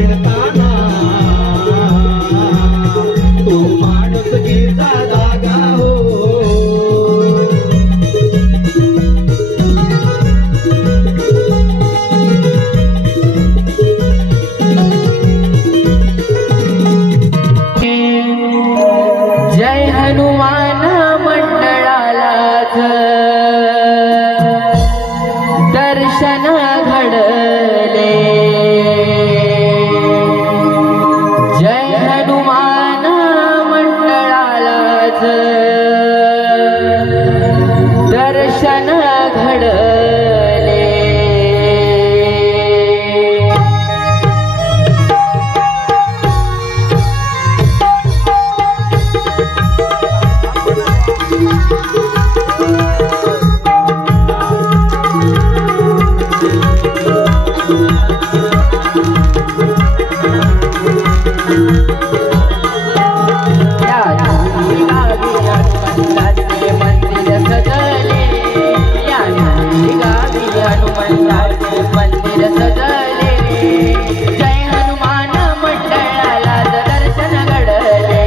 मिळताना तो माणूस गीता जागा हो. जय हनुमान मंडळालाच दर्शन घडले. जय हनुमान मंडळालाच दर्शन घडले. मंदिर सजले. जय हनुमान मंडळाला दर्शन घडले.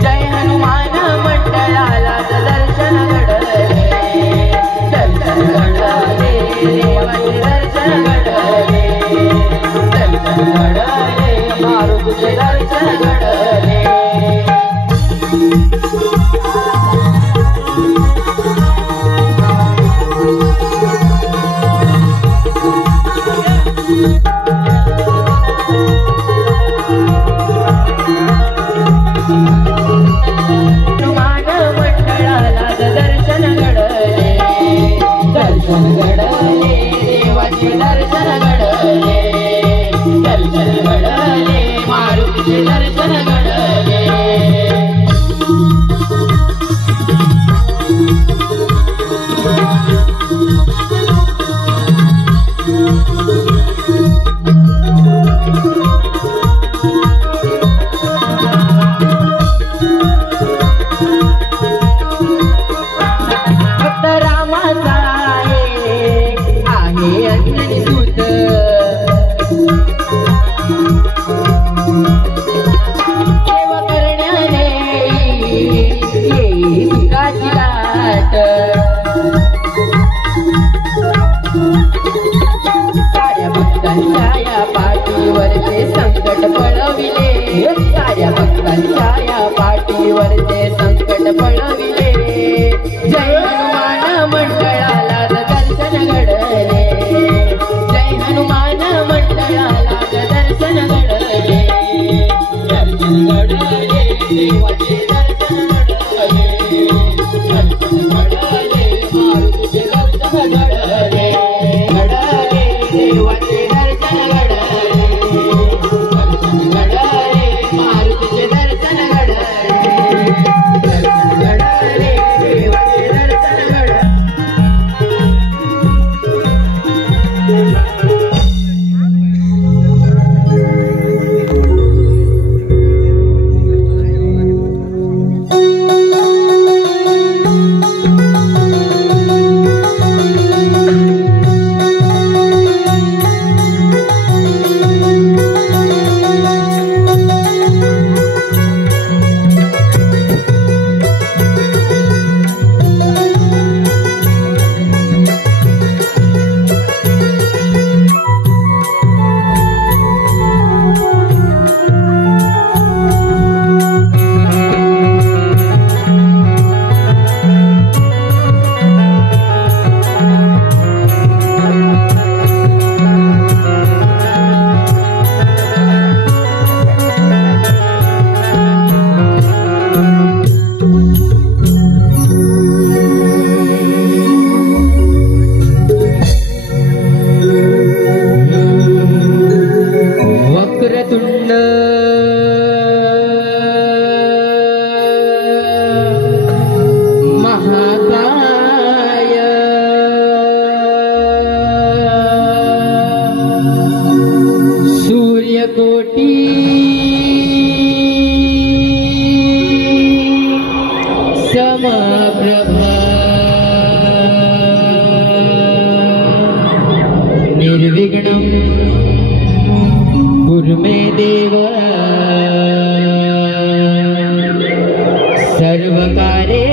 जय हनुमान मंडळाला दर्शन घडले. दर्शन घडले देवाचे दर्शन घडले. दर्शन घडले मारुतीचे दर्शन घडले. हनुमान मंडळाला दर्शन घडले. दर्शन घडले देवाचे दर्शन घडले. दर्शन घडले मारुतीचे दर्शन घडले. साऱ्या भक्तांच्या या पाठीवरचे संकट पळविले. साऱ्या भक्तांच्या या पाठीवरचे संकट पळविले. जय हनुमान मंडळाला दर्शन घडले. जय हनुमान मंडळाला दर्शन घडले. दर्शन घडले देवाचे दर्शन घडले. दर्शन घडले मारुतीचे दर्शन घडले. घडले देवाचे दर्शन घडले. दर्शन घडले मारुतीचे दर्शन घडले. दर्शन घडले देवाचे दर्शन घडले. समप्रभा निर्विघ्नं गुरुमे देव सर्वकारे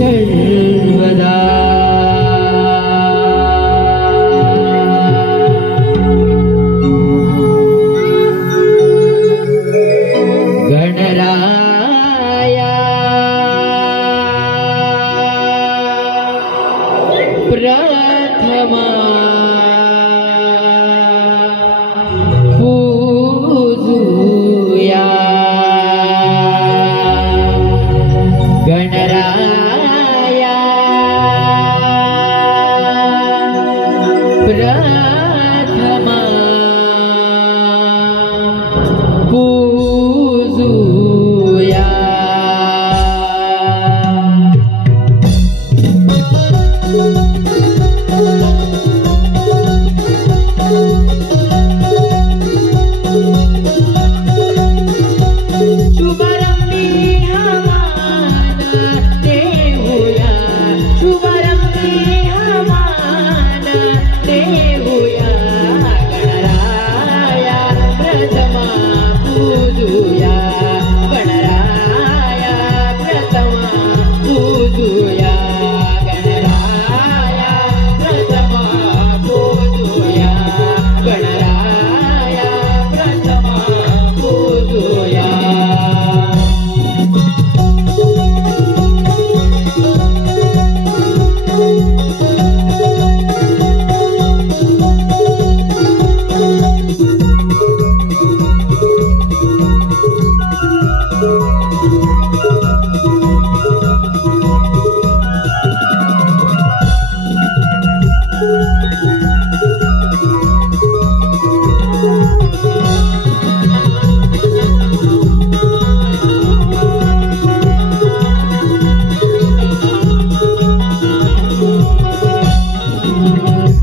सर्वदा गणराया प्रथमा पूजुया गणराया प्रथमा पूजुया शुभारंभी हमान देऊया शुभारंभी हमान देऊया गणराया प्रथमा पूजुया गणराया प्रथमा पूजुया गणराया प्रथमा पूजुया गणराया प्रथमा पूजुया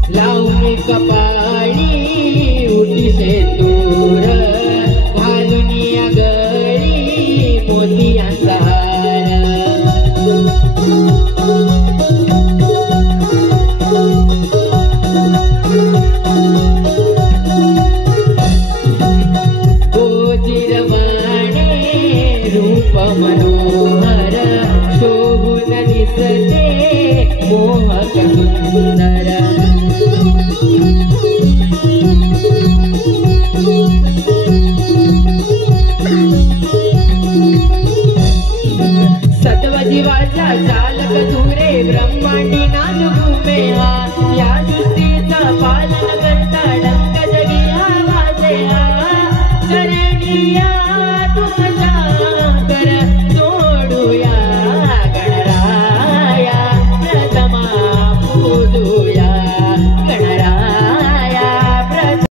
लावून कपाळी उठीसे दूर घालून या गळी मोतियांचा हार गोजिरवाणे रूप मनोहर शोभून दिसते मोहक सुंदर सत्वजीवाचा चालक तुरे ब्रह्मांडी नाद भूमे हा या सृष्टीचा पालन करता डंक जगी हा वाजे हा चरणिया तुमचा कर सोडूया गणराया प्रथमा पूजुया गणराया प्रथमा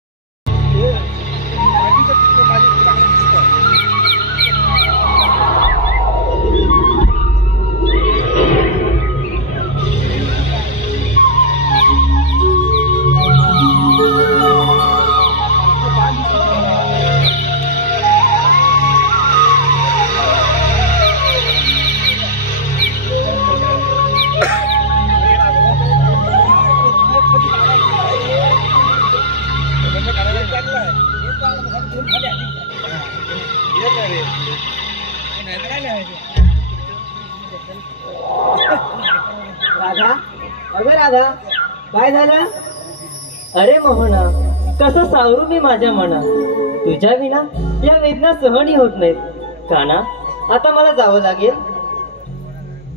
राधा अगं राधा काय झालं? अरे मोहना कसं सावरू मी माझ्या मना तुझ्या विना या वेदना सहनी होत नाहीत. काना आता मला जावं लागेल.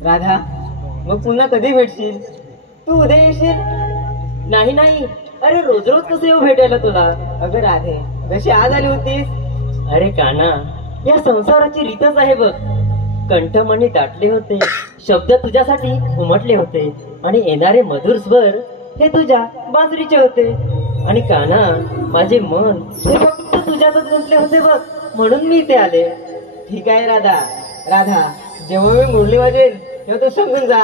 राधा मग पुन्हा कधी भेटशील? तू उद्या येशील? नाही नाही अरे रोज रोज कसं येऊ भेटायला तुला? अगं राधे जशी आज आली होतीस. अरे काना या संसाराची रीतच आहे बघ. कंठमणी दाटले होते, शब्द तुझ्यासाठी उमटले होते आणि येणारे मधुर स्वर हे तुझ्या बाजरीचे होते. आणि काना माझे मन हे फक्त तुझ्यातच गुंतले होते बघ, म्हणून मी इथे आले. ठीक आहे राधा. राधा जेव्हा मी मुरली वाजवेल तेव्हा तू समजून जा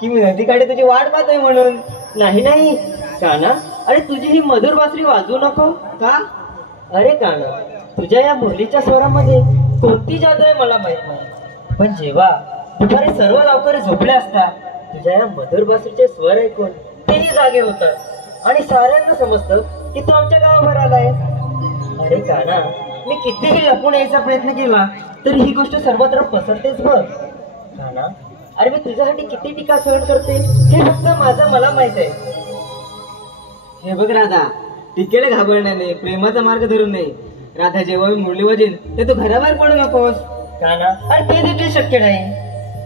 की मी नदीकाठी तुझी वाट पाहतोय म्हणून. नाही नाही काना अरे तुझी ही मधुर बासरी वाजवू नको का? अरे काना तुझ्या या मुरलीच्या स्वरामध्ये कोणती जादू आहे मला माहित नाही, पण जेव्हा दुपारी सर्व गावकरी झोपले असतात तुझ्या या मधुर बासरीचे स्वर ऐकून तेही जागे होतात. आणि साऱ्यांना समजतं की तू आमच्या गावावर आलाय. अरे काना, मी कितीही लपून यायचा प्रयत्न केला तरी ही गोष्ट सर्वत्र पसरतेच बघ. काना, अरे मी तुझ्यासाठी किती टीका सहन करते हे फक्त मला माहित आहे. हे बघ राधा, टीकेला घाबरण्याने प्रेमाचा मार्ग धरून नाही. राधा, जेव्हा मी मुरली वाजेन ते तू घराबाहेर पडू नकोस. काना, अरे ते देखील शक्य नाही.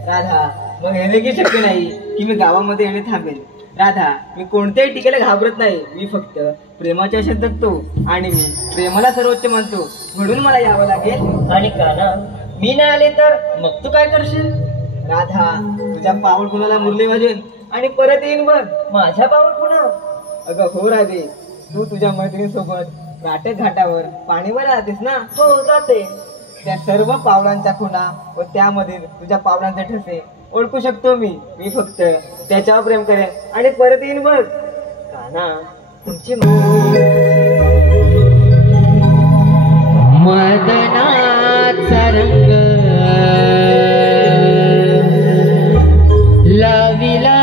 राधा, मग हे देखील शक्य नाही की मी गावामध्ये येणे थांबेल. राधा, मी कोणत्याही टीकेला घाबरत नाही. मी फक्त प्रेमाच्या आशेत जगतो आणि मी प्रेमाला सर्वोच्च मानतो, म्हणून मला यावं लागेल. आणि काना, मी नाही आले तर मग तू काय करशील? राधा, तुझ्या पाऊल कुणाला मुरली वाजेन आणि परत येईन बघ. माझ्या पाऊल पुन्हा? अगं हो राधे, तू तुझ्या मैत्रिणीसोबत राटेत घाटावर पाणीवर राहतेस ना. हो, जाते. त्या सर्व पावलांच्या खुणा व त्यामधील तुझ्या पावलांचे ठसे ओळखू शकतो मी. मी फक्त त्याच्यावर प्रेम करेन आणि परत येईन बघ. काना, तुमची मदनाचा रंग लाविला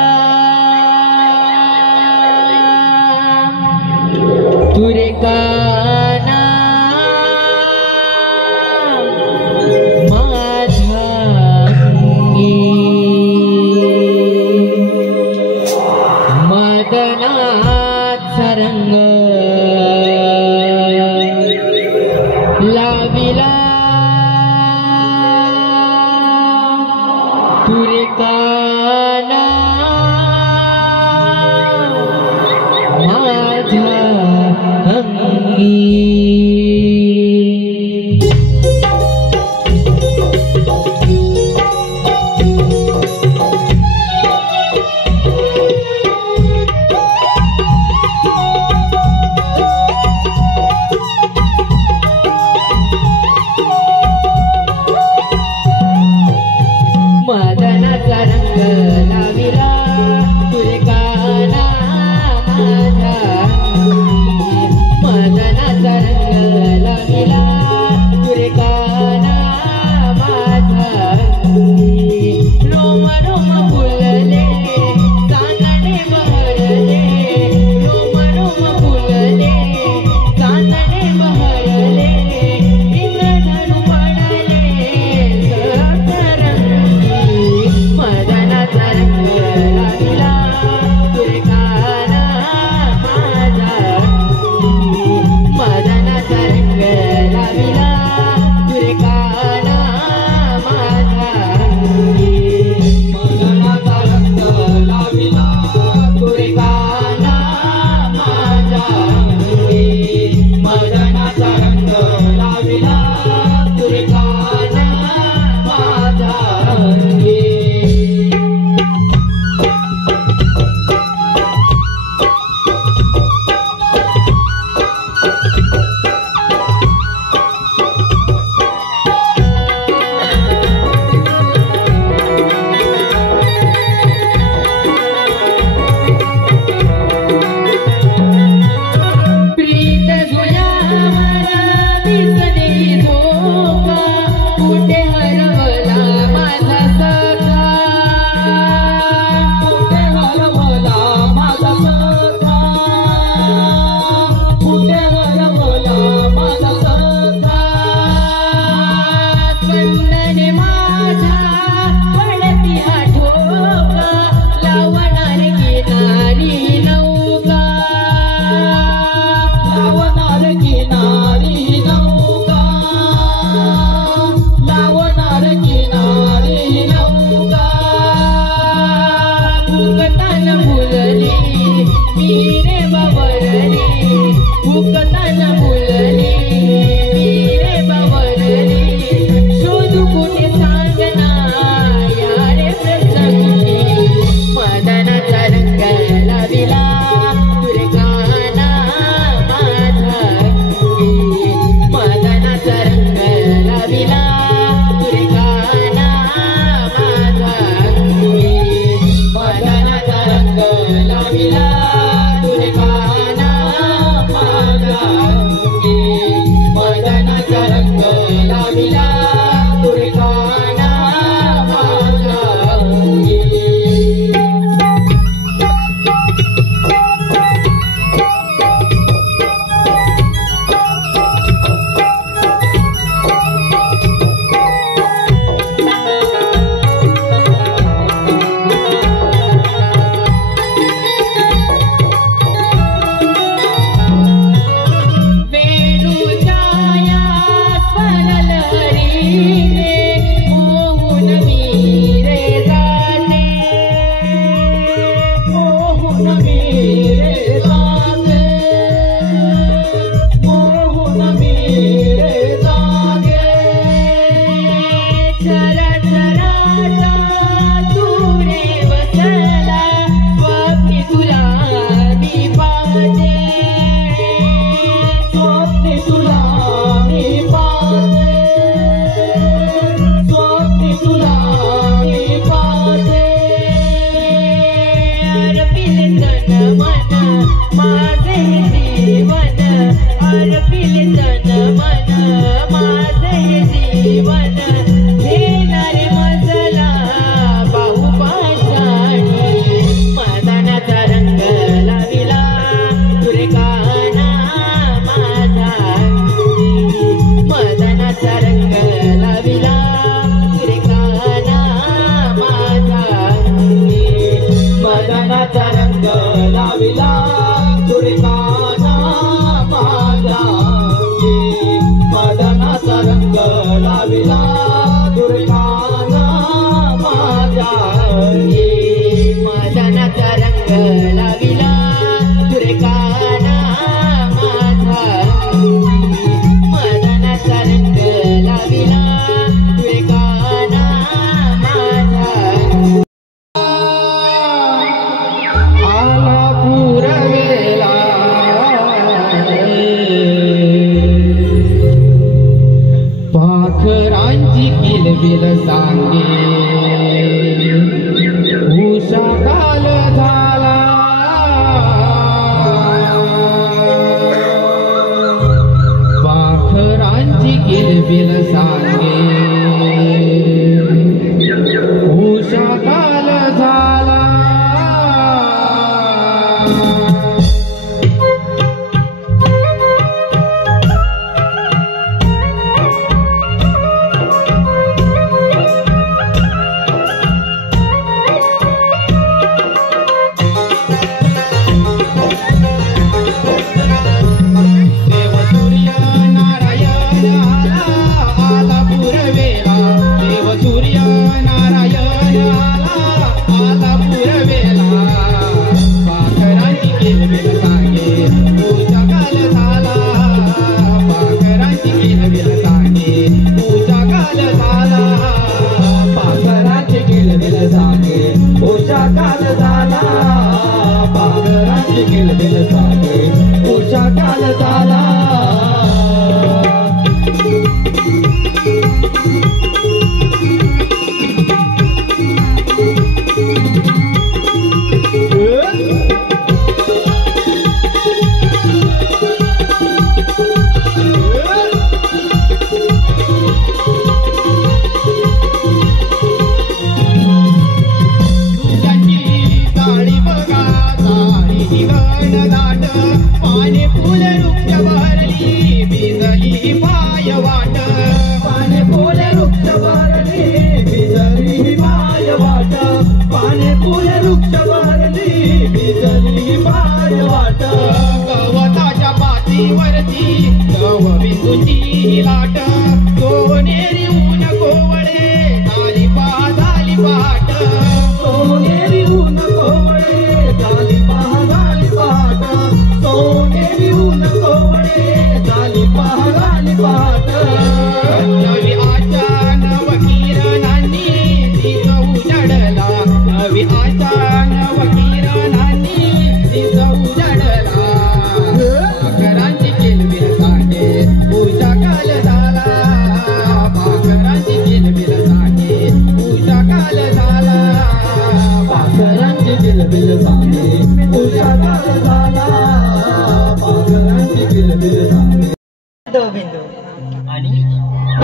तुरे काना माझ्या मदनाचा रंग लाविला तुरे काना माझ्या अंगी. मदनाचा रंग लाविला तुरे काना माझ्या अंगी. मदनाचा रंग लाविला तुरे काना माझ्या अंगी. रोम रोम फुलले चांदणे बहरले, रोम रोम फुलले चांदणे बहरले, इंद्रधनु पडले सप्तरंगी. मदनाचा रंग लाविला तुरे काना माझ्या अंगी. मदनाचा रंग लाविला तुरे काना माझ्या अंगी. मदनाचा रंग लाविला तुरे काना माझ्या अंगी. मदनाचा रंग लाविला तुरे काना माझ्या अंगी. प्रीत जुळ्यावर दिसणे धोका, कुठे हरवला माझा सखा, कुठे हरवला माझा सखा, कुठे हरवला माझा सखा. स्पंदने माझ्या पडती हा ठोका, लावणार किनारी नौका, लावणार किनारी नौका, लावणार किनारी नौका. भुकतान फुलली मी रे बावरली, भुकतान फुलली मी रे बावरली. शोधू कुठे सांगना या रे प्रसंगी. मदनाचा रंग लाविला तुरे काना माझ्या अंगी. मदनाचा रंग लाविला तुरे काना माझ्या अंगी. मदनाचा रंग लाविला तुरे काना माझ्या अंगी. मदनाचा रंग लाविला तुरे काना माझ्या अंगी.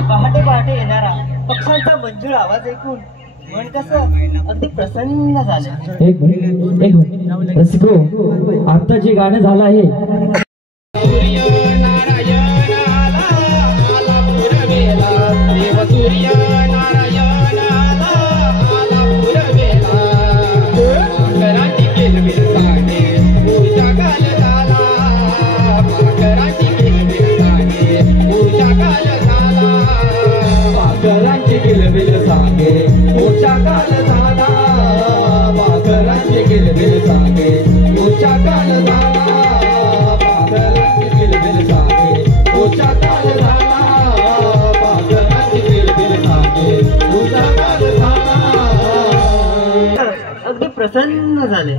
पहाटे पहाटे येणारा पक्ष्यांचा मंजूळ आवाज ऐकून मन कसं अगदी प्रसन्न झालं. एक मिनिट रसिको, आता जे गाणं झालं आहे काल झाला, पाखरांची किलबिल सांगे. प्रसन्न झाले.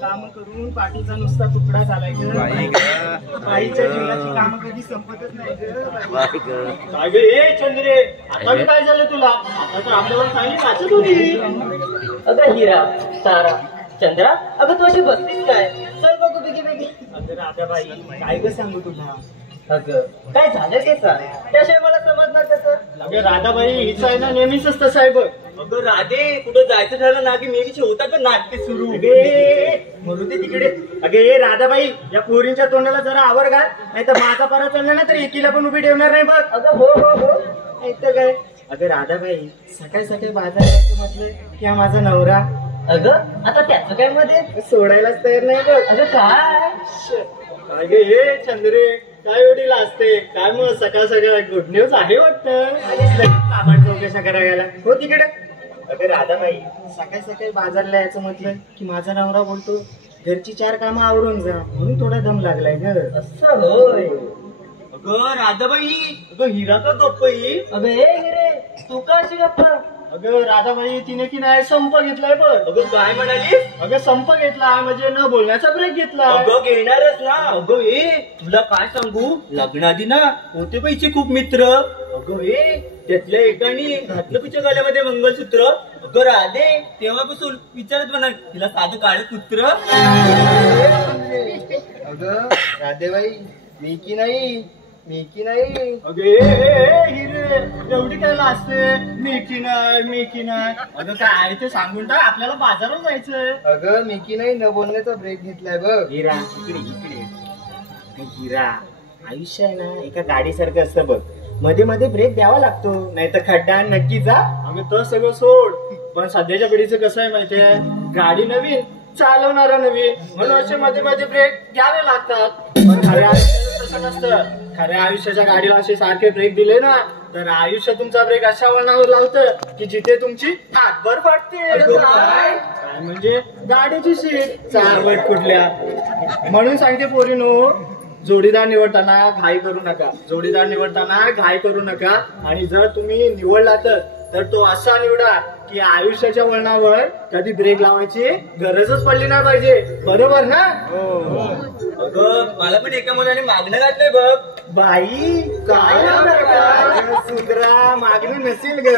काम करून पाठीचा नुसता तुकडा झालाय ग. बाईच्या जीवनाची काम कधी संपतच नाही ग. काय ग ए चंद्रे, आता बी काय झालं तुला? आता तर आपल्यावर चांगली नाचत होती. अगं हिरा, तारा, चंद्रा, अगं तू अशी बसलीस काय? चल बघू बेगी बेगी. अगं राधाबाई, काय ग सांगू तुला? अगं काय झालं ते सांग, त्याशिवाय मला समजणार कसं? अगं राधाबाई हिचं आहे ना नेहमीच तसं आहे बघ. अगं राधे, कुठं जायचं ठरलं ना की नेहमीची होतात पण नाटके सुरू. म्हणून ते तिकडे. अगे ए राधाबाई, या पोरींच्या तोंडाला जरा आवर घाल, नाही तर माझा परा चालला ना तर एकीला पण उभी ठेवणार नाही बघ. अगं हो हो हो. नाही तर काय. अगं राधाबाई, सकाळी सकाळी बाजार जायचं म्हटलं की हा माझा नवरा अगं आता त्याचं काय मध्ये? सोडायलाच तयार नाही बघ. अगं काय? काय ग हे चंद्रे, काय एवढी लाजते? काय मग सकाळ सकाळ गुड न्यूज आहे वाटतं? सामान चौकशा करायला हो तिकडे. अगं राधाबाई, सकाळी सकाळी बाजारला यायचं म्हटलं की माझा नवरा बोलतो घरची 4 कामं आवरून जा, म्हणून थोडा दम लागलाय ग. असं होय. अगं राधाबाई, अगं हिरा का गप्प ही? अगं ए हिरे, तू का अशी गप्पा? अगं राधाबाई, तिने की नाही संप घेतलाय बघ. अगं काय म्हणाली? अगं संप घेतलाय म्हणजे न बोलण्याचा ब्रेक घेतला. अगं घेणारच ना. अगं ए तुला काय सांगू, लग्नाआधी ना होते पैसे खूप मित्र. अगं ए त्यातल्या एकाने घातलं तिच्या गळ्यामध्ये मंगळसूत्र. अगं राधे, तेव्हापासून विचारत म्हणा तिला साधं काळ कुत्र. अगं राधेबाई, मी की नाही. अगे हिरे, एवढी काय लाजते? मी की नाही. अगं काय ते सांगून टाक, आपल्याला बाजारात जायचंय. अगं मी की नाही, न बोलण्याचा ब्रेक घेतलाय बघ. हिरा इकडे. हिरा, आयुष्य आहे ना एका गाडीसारखं असतं बघ, मध्ये मध्ये ब्रेक द्यावा लागतो, नाही तर खड्डा नक्की जा. अगं तर सगळं सोड, पण सध्याच्या पिढीचं कसं आहे माहितीये, गाडी नवीन, चालवणारा नवीन, म्हणून असे मध्ये मध्ये ब्रेक घ्यावे लागतात. पण खऱ्या आयुष्यात तसं नसतं. खऱ्या आयुष्याच्या गाडीला असे सारखे ब्रेक दिले ना तर आयुष्य तुमचा ब्रेक अशा वळणावर लावतं की जिथे तुमची हातभर फाटते. काय म्हणजे गाडीची सीट 4 वट कुठल्या. म्हणून सांगते पोरीनो, जोडीदार निवडताना घाई करू नका. आणि जर तुम्ही निवडला तर तो असा निवडा की आयुष्याच्या वळणावर कधी ब्रेक लावायची गरजच पडली नाही पाहिजे. बरोबर ना? अगं मला पण एका मुलाने मागणं घातलंय बघ. बाई काय सुंदरा, मागणी नसेल ग.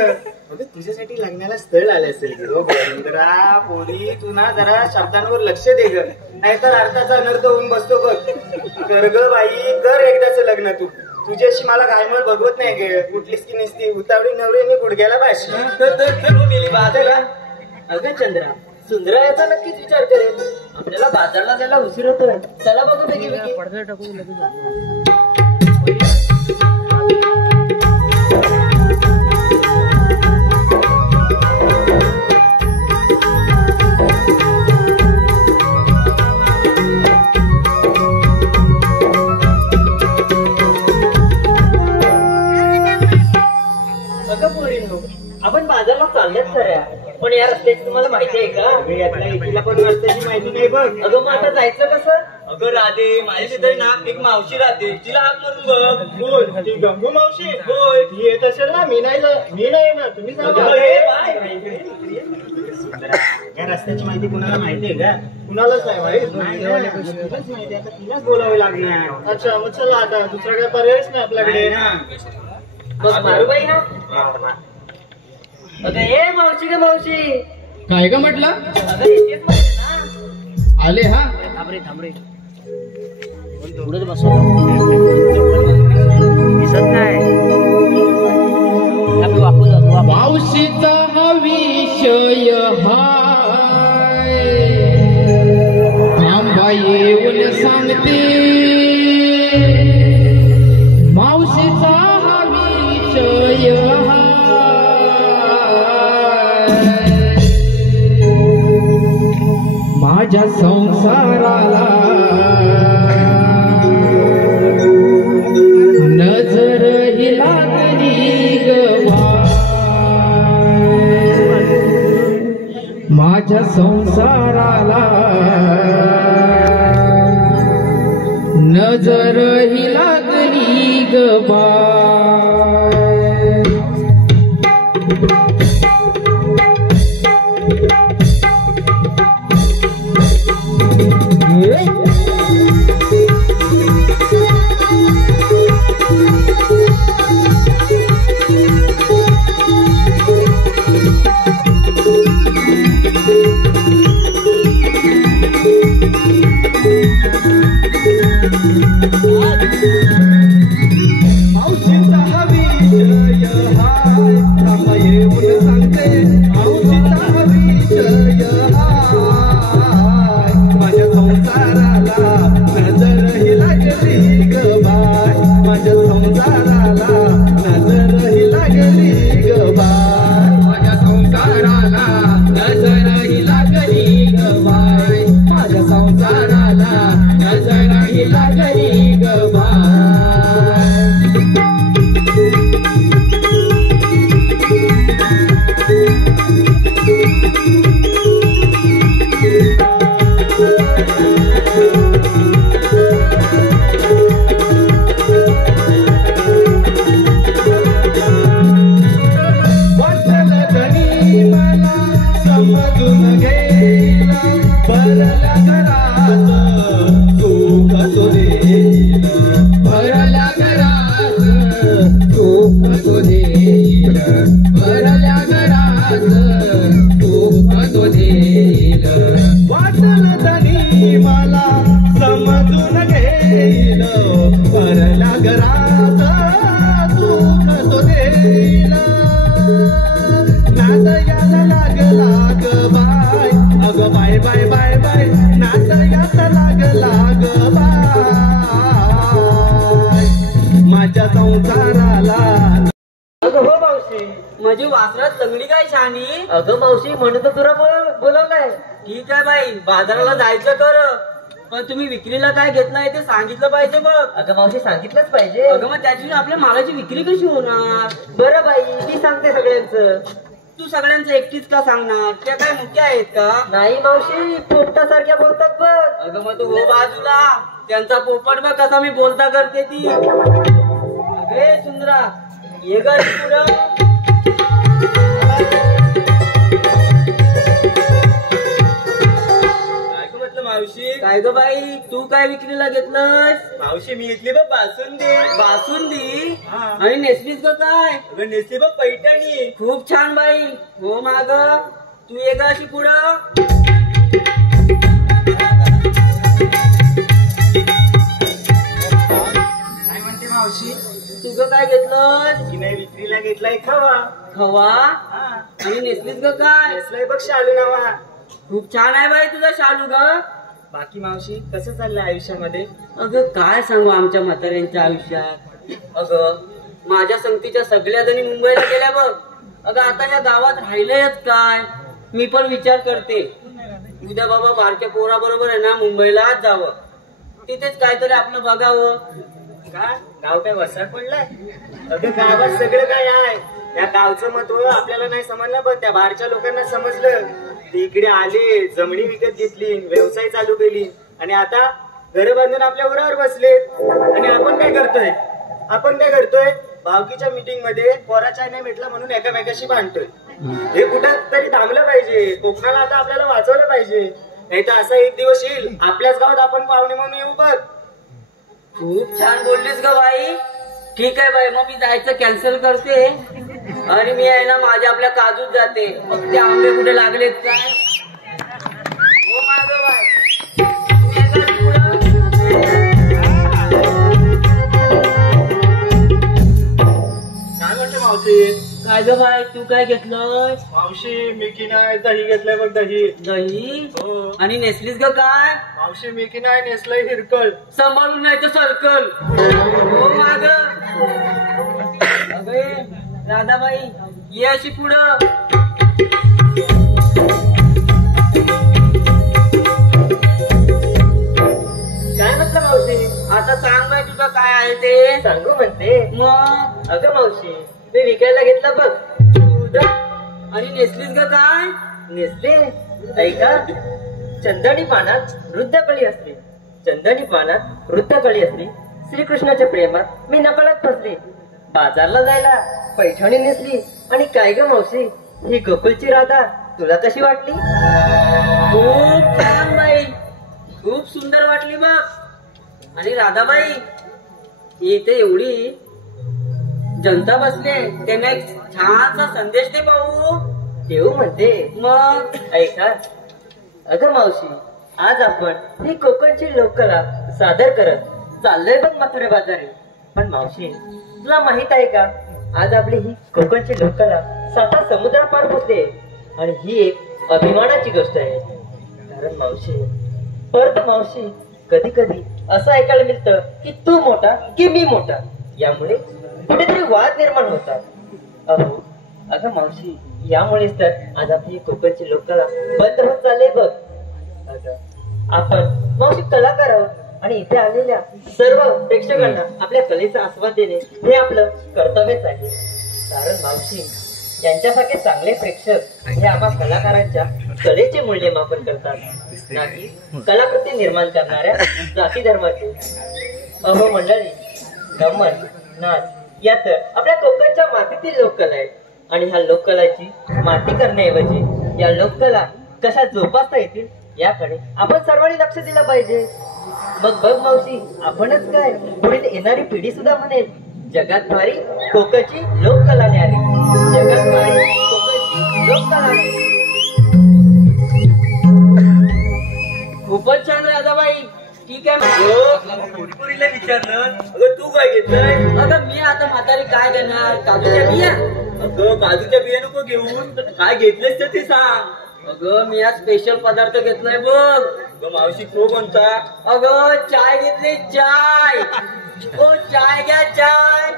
अगं तुझ्यासाठी लग्नाला स्थळ आलं असेल ग. सुंदरा पोरी, तू ना जरा शब्दांवर लक्ष दे ग, नाहीतर अर्थाचा अनर्थ होऊन बसतो बघ. कर ग बाई, कर एकदाच लग्न. तुझ्याशी मला घायमळ बघवत नाही ग. कुठलीच की नसती उतावळी नवरीने गुडघ्याला भाषी. अगं चंद्रा, सुंदरा याचा नक्कीच विचार करेल. आपल्याला बाजारला जायला उशीर होतोय. चला बघू बेगी बेगी. आपण बाजारला चालल्याच खऱ्या, पण या रस्त्याची तुम्हाला माहिती आहे का? यातल्या एकीला पण रस्त्याची माहिती नाही बघ. अगं मग आता जायचं कसं? अगं राधे, माझ्या तिथे ना एक मावशी राहते, तिला हात मारून बघ. बोल, ती गंगू मावशी. होय, ती येत असेल ना. मी नाही ना, तुम्ही जा. या रस्त्याची माहिती कुणाला माहिती आहे का? कुणालाच नाही माहित. तुलाच माहिती, आता तिलाच बोलावं लागणार. अच्छा, मग चला आता, दुसरा काय पर्यायच नाही आपल्याकडे. बघ मारूबाई ना. अगं ए मावशी ग मावशी. काय का म्हटलं? अगं येतेच माहिती ना. आले हा. थांब रे. पुढेच बसव. दिसत नाही. आम्ही वापू जातो. मावशीचा हा विषय हाय, आंबा येऊन सांगते. मावशीचा हा विषय हाय, माझ्या संसाराला नजर ही लागली गवा. माझ्या संसाराला नजर ही लागली गवा. भरल्या घरात सुख तो देईल भरल्या घरात सुख तो देईल भरल्या घरात सुख तो देईल वाटल तरी मला समजून घेईल भरल्या घरात सुख तो देईल नात याला लागला ग बाय अग बाय बाय बाय बाय नात याला लागला ग बाय माझ्या संसाराला. अगं हो मावशी, माझी वासरात लंगडी काय शानी. अगं मावशी म्हणून तर तुला बोलवलंय. ठीक आहे बाई, बाजाराला जायचं कर, पण तुम्ही विक्रीला काय घेतलाय ते सांगितलं पाहिजे बघ. अगं मावशी सांगितलंच पाहिजे. अगं मग त्याची आपल्या मालाची विक्री कशी होणार. बरं बाई, मी सांगते सगळ्यांचं. तू सगळ्यांचं एकटीच का सांगणार, त्या काय मुख्य आहेत का. नाही मावशी, पोपटासारख्या बोलतात बघ. अगं मग तू हो बाजूला, त्यांचा पोपट बघ कसा मी बोलता करते ती. अरे सुंदरा ये ग पुढं. मावशी काय ग बाई, तू काय विक्रीला घेतलंस. मावशी मी घेतली बघ बासुंदी. बासुंदी हा. आणि नेसलीस ग काय. अगं नेसली बघ पैठणी. खूप छान बाई. हो माग तू ये ग अशी पुढं. काय म्हणते मावशी. तू ग काय घेतलंस. तिने विक्रीला घेतलाय खवा. खवा हा. आणि नेसलीस ग काय. नेसलाय बघ शालू नावा. खूप छान आहे बाई तुझा शालू ग. बाकी मावशी कसं चाललंय आयुष्यामध्ये. अगं काय सांगू आमच्या म्हाताऱ्यांच्या आयुष्यात. अगं माझ्या संगतीच्या सगळ्या जणी मुंबईला गेल्या बघ. अगं आता या गावात राहिलंयच काय. मी पण विचार करते उद्या बाबा बारक्या पोराबरोबर आहे ना मुंबईलाच जावं, तिथेच काहीतरी आपलं बघावं. का गाव काय वसाड पडलाय. अगं गावात सगळं काय आहे. या गावचं महत्व आपल्याला नाही समजलं, पण त्या बाहेरच्या लोकांना समजलं. ते इकडे आले, जमिनी विकत घेतली, व्यवसाय चालू केली आणि आता घर बांधून आपल्या उरावर बसले. आणि आपण काय करतोय भावकीच्या मीटिंग मध्ये पोराच्या नाही भेटला म्हणून एकामेकाशी भांडतोय. हे कुठं तरी थांबलं पाहिजे. कोकणाला आता आपल्याला वाचवलं पाहिजे, नाही तर असा एक दिवस येईल आपल्याच गावात आपण पाहुणे म्हणून येऊ बघ. खूप छान बोललीस ग बाई. ठीक आहे बाई, मग मी जायचं कॅन्सल करते आणि मी आहे ना माझ्या आपल्या काजूत जाते. मग ते आंबे कुठे लागलेत काय. हो माझं बाई. काय म्हणते मावशी. काय ग बाई, तू काय घेतलं. मावशी मी की नाही दही घेतलंय बघ. दही. दही हो. आणि नेसलीस ग काय. मावशी मी की नाही नेसलंय हिरकळ. सांभाळून नाही तर सर्कल. हो माग अगे राधाबाई ये अशी पुढं. काय म्हटलं मावशी. आता सांग बाई तुझं काय आहे ते. सांगू म्हणते. मग अगं मावशी, मी विकायला घेतला बघ दूध. आणि नेसलीस ग काय. नेसले ऐका. चंदणी पानात वृद्धकळी असली, चंदणी पानात वृद्धकळी असली. श्रीकृष्णाच्या प्रेमात मी नकळत फसली. बाजारला जायला पैठणी नेसली. आणि काय ग मावशी, ही गोकुळची राधा तुला कशी वाटली. खूप छान बाई, खूप सुंदर वाटली बघ. आणि राधाबाई इथे एवढी जनता बसले, त्यांना एक छानसा संदेश दे भाऊ. देऊ म्हणते. मग ऐका. अगं मावशी, आज आपण ही कोकणची लोककला सादर करत चाललोय बघ मथुरे बाजारी. पण मावशी तुला माहित आहे का, आज आपली ही कोकणची लोककला 7 समुद्रापार पोचते. आणि ही एक अभिमानाची गोष्ट आहे. कारण मावशी कधी कधी असं ऐकायला मिळतं की तू मोठा की मी मोठा. यामुळे कुठेतरी वाद निर्माण होतात. अगं मावशी, यामुळेच तर आज आपली कोकणची लोककला बंद होत चालले बघ. आपण मावशी कलाकार आहोत आणि इथे आलेल्या सर्व प्रेक्षकांना आपल्या कलेचा आस्वाद देणे हे आपलं कर्तव्यच आहे. कारण मावशी, यांच्यासारखे चांगले प्रेक्षक हे आम्हा कलाकारांच्या कलेचे मूल्यमापन करतात, ना की कलाकृती निर्माण करणाऱ्या जाती धर्माचे. अहो मंडळी, गंमत नाच या तर आपल्या कोकणच्या मातीतील लोककला आहे. आणि ह्या लोककलाची माती करण्याऐवजी या लोककला कशा जोपासता येतील याकडे आपण सर्वांनी लक्ष दिलं पाहिजे. मग बघ मावशी, आपणच काय पुढे येणारी पिढी सुद्धा म्हणेल जगात भारी कोकणची लोककला न्यारी, जगात भारी कोकणची लोककला न्यारी. खूपच छान राधाबाई. ठीक आहे. पुरीला विचारलं, अगं तू काय घेतलंय? अगं मी आता म्हातारी काय देणार, काजूच्या बिया. अगं काजूच्या बिया नको घेऊन, काय घेतलेस तर ते सांग. अगं मी आज स्पेशल पदार्थ घेतलाय बघ. अगं मावशी तो कोणता? अगं चाय घेतली, चाय. ओ चाय घ्या, चाय.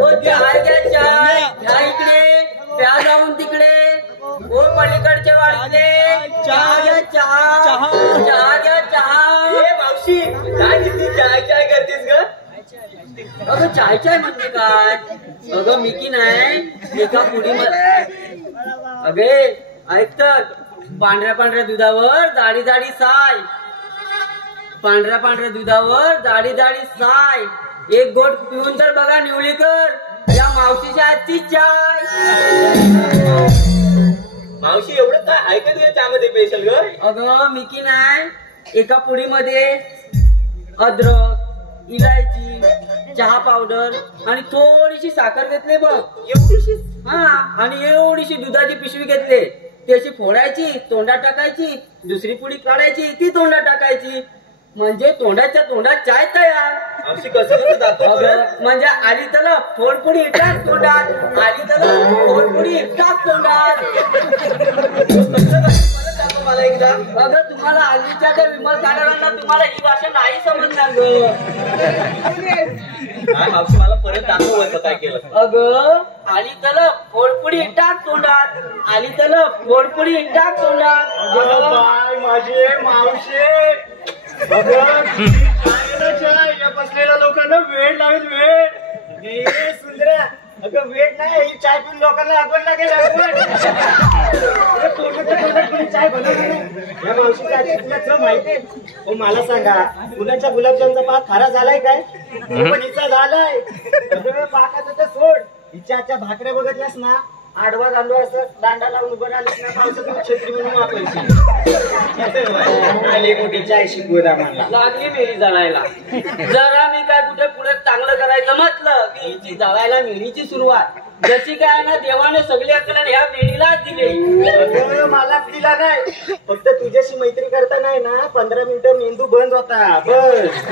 ओ चाय घ्या, चाय. ह्या इकडे, त्या जाऊन तिकडे. ओ पलीकडचे वाटले, चहा घ्या, चहा. चहा घ्या, चहा. ए मावशी, काय नुसती चाय चाय करतेस ग? अगं चाय चाय म्हणजे काय? अगं मी की नाही एका पुढी अगे ऐकतात, पांढऱ्या पांढऱ्या दुधावर जाडी जाडी साय. पांढऱ्या पांढऱ्या दुधावर जाडी जाडी साय. एक गोट पिऊन तर बघा निवळीकर, या मावशीच्या हातची चाय. मावशी एवढं काय आहे का तुझ्या त्यामध्ये स्पेशल ग? अगं मी की नाही एका पुडीमध्ये अद्रक, इलायची, चहा पावडर आणि थोडीशी साखर घेतली बघ. एवढीशी? हा, आणि एवढीशी दुधाची पिशवी घेतली. ती अशी फोडायची, तोंडात टाकायची, दुसरी पुडी काढायची, ती तोंडात टाकायची, म्हणजे तोंडाच्या तोंडात चाय तयार. मावशी कसं कसं दाखव बरं? म्हणजे आली त्याला फोडपुडी टाक तोंडात, आली त्याला फोडपुडी टाक तोंडात. मला एकदा. अगं तुम्हाला हल्लीच्या त्या विमल काढाव्यांना तुम्हाला ही भाषा नाही समजणार ग. काय मावशी मला परत दाखव काय केलं. अगं आली त्याला फोडपुडी टाक तोंडात, आली त्याला फोडपुडी टाक तोंडात. अगं बाय माझी मावशी, अगं चाय ना चाय, या बसलेल्या लोकांना वेळ लावेल वेळ. हे सुंदरा, अगं वेळ नाही, ही चाय पिऊन लोकांना लागवड लागेल लागवड. चाय बनवणार या मावशीच्या आधी तुला माहितीये? हो मला सांगा, मुलाच्या गुलाबजामचा पाक खारा झालाय काय? पण हिचा झालाय. पाकाचं तर सोड, हिच्या आजच्या भाकऱ्या बघितल्यास ना, आडवा घालू असं दांडा लावून उभं राहिलीस ना, पावसात छत्री म्हणून वापरायची. मोठी चाय शिकवत आम्हाला लागली मेरी जळायला. जरा मी काय कुठे पुढे चांगलं करायचं म्हटलं की हिची जळायला मेरीची सुरुवात. जशी काय ना देवाने सगळी अक्कल ह्या मेरीलाच दिली. मलाच दिला नाही, फक्त तुझ्याशी मैत्री करता नाही ना 15 मिनिटं मेंदू बंद होता बस.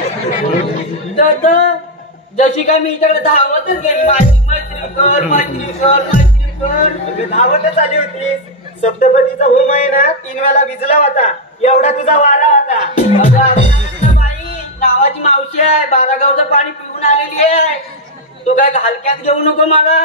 तर जशी काय मी इकडे धावतच गेली, माझी मैत्री कर, मैत्री कर, मैत्री कर. धावतच आली होती. सप्तपदीचा होम आहे ना 3 वेळा विजला होता, एवढा तुझा वारा होता. अगं बाई नावाची मावशी आहे, 12 गावचं पाणी पिऊन आलेली आहे. तू काय हलक्यात घेऊ नको मला.